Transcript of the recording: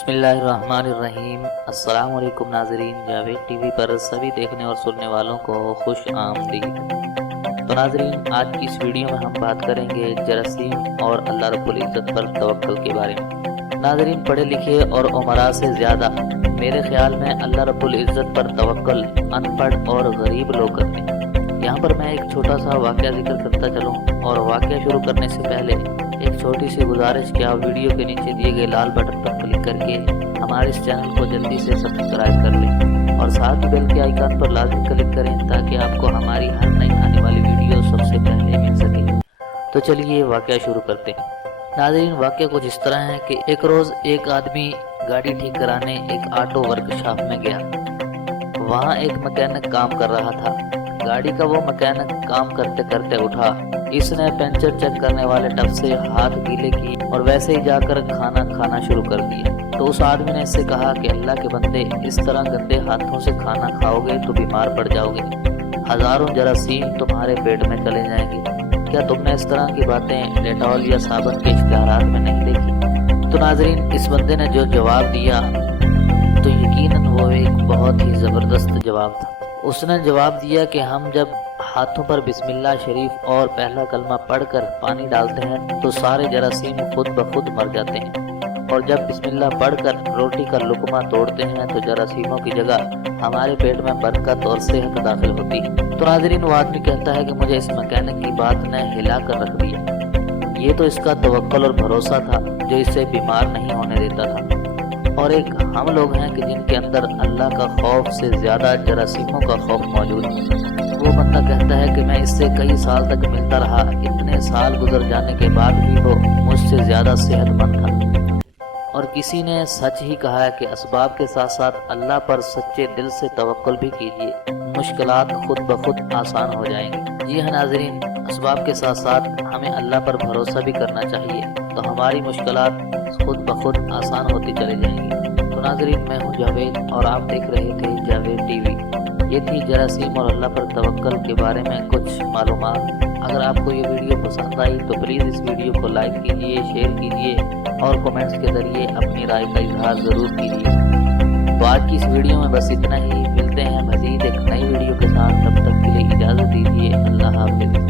बिस्मिल्लाहिर्रहमानिर्रहीम। अस्सलाम वालेकुम नाज़रीन, जावेद टीवी पर सभी देखने और सुनने वालों को खुश आमदीद। तो नाज़रीन, आज की इस वीडियो में हम बात करेंगे जरासीम और अल्लाह रब्बुल इज़्ज़त पर तवक्कुल के बारे में। नाज़रीन, पढ़े लिखे और उमरा से ज़्यादा मेरे ख्याल में अल्लाह रब्बुल इज़्ज़त पर तवक्कुल अनपढ़ और गरीब लोग करते हैं। यहाँ पर मैं एक छोटा सा वाक़या जिक्र करता चलूँ, और वाक़या शुरू करने से पहले एक छोटी सी गुजारिश कि आप वीडियो के नीचे दिए गए लाल बटन पर क्लिक करके हमारे इस चैनल को जल्दी से सब्सक्राइब कर लें और साथ ही बेल के आइकन पर लाजमी क्लिक करें ताकि आपको हमारी हर नई आने वाली वीडियो सबसे पहले मिल सके। तो चलिए वाक़या शुरू करते हैं। नाज़रीन, वाक़या कुछ इस तरह है कि एक रोज़ एक आदमी गाड़ी ठीक कराने एक ऑटो वर्कशॉप में गया। वहाँ एक मैकेनिक काम कर रहा था। गाड़ी का वो मैकेनिक काम करते करते उठा। इसने पंचर चेक करने वाले टब से हाथ गीले किए और वैसे ही जाकर खाना खाना शुरू कर दिया। तो उस आदमी ने इससे कहा कि अल्लाह के बंदे, इस तरह गंदे हाथों से खाना खाओगे तो बीमार पड़ जाओगे, हजारों जरासीम तुम्हारे पेट में चले जाएंगे। क्या तुमने इस तरह की बातें डेटॉल या साबुन के इश्तिहारात में नहीं देखी? तो नाजरीन, इस बंदे ने जो जवाब दिया तो यकीनन वो एक बहुत ही ज़बरदस्त जवाब था। उसने जवाब दिया कि हम जब हाथों पर बिस्मिल्लाह शरीफ और पहला कलमा पढ़कर पानी डालते हैं तो सारे जरासीम खुद ब खुद मर जाते हैं, और जब बिस्मिल्लाह पढ़कर रोटी का लुकमा तोड़ते हैं तो जरासीमों की जगह हमारे पेट में बरकत और सेहत दाखिल होती है। तो नाज़रीन, वो आदमी कहता है कि मुझे इस मैकेनिक की बात ने हिला कर रख दिया। ये तो इसका तवक्कुल और भरोसा था जो इसे बीमार नहीं होने देता था। और एक हम लोग हैं कि जिनके अंदर अल्लाह का खौफ से ज़्यादा जरासीमों का खौफ मौजूद है। वो बंदा कहता है कि मैं इससे कई साल तक मिलता रहा, इतने साल गुजर जाने के बाद भी वो मुझसे ज़्यादा सेहतमंद था। और किसी ने सच ही कहा है कि असबाब के साथ साथ अल्लाह पर सच्चे दिल से तवक्कुल भी कीजिए, मुश्किलात खुद ब खुद आसान हो जाएंगी। जी हाँ नाज़रीन, असबाब के साथ साथ हमें अल्लाह पर भरोसा भी करना चाहिए, तो हमारी मुश्किलात खुद ब खुद आसान होती चली जाएंगी। तो नाज़रीन, मैं हूँ जावेद और आप देख रहे थे जावेद टीवी। ये थी जरासीम और अल्लाह पर तवक्कुल के बारे में कुछ मालूमात। अगर आपको ये वीडियो पसंद आई तो प्लीज़ इस वीडियो को लाइक कीजिए, शेयर कीजिए और कमेंट्स के ज़रिए अपनी राय का इजहार ज़रूर कीजिए। तो आज की इस वीडियो में बस इतना ही। मिलते हैं मज़ीद एक नई वीडियो के साथ, तब तक के लिए इजाज़त दीजिए। अल्लाह हाफ़िज़।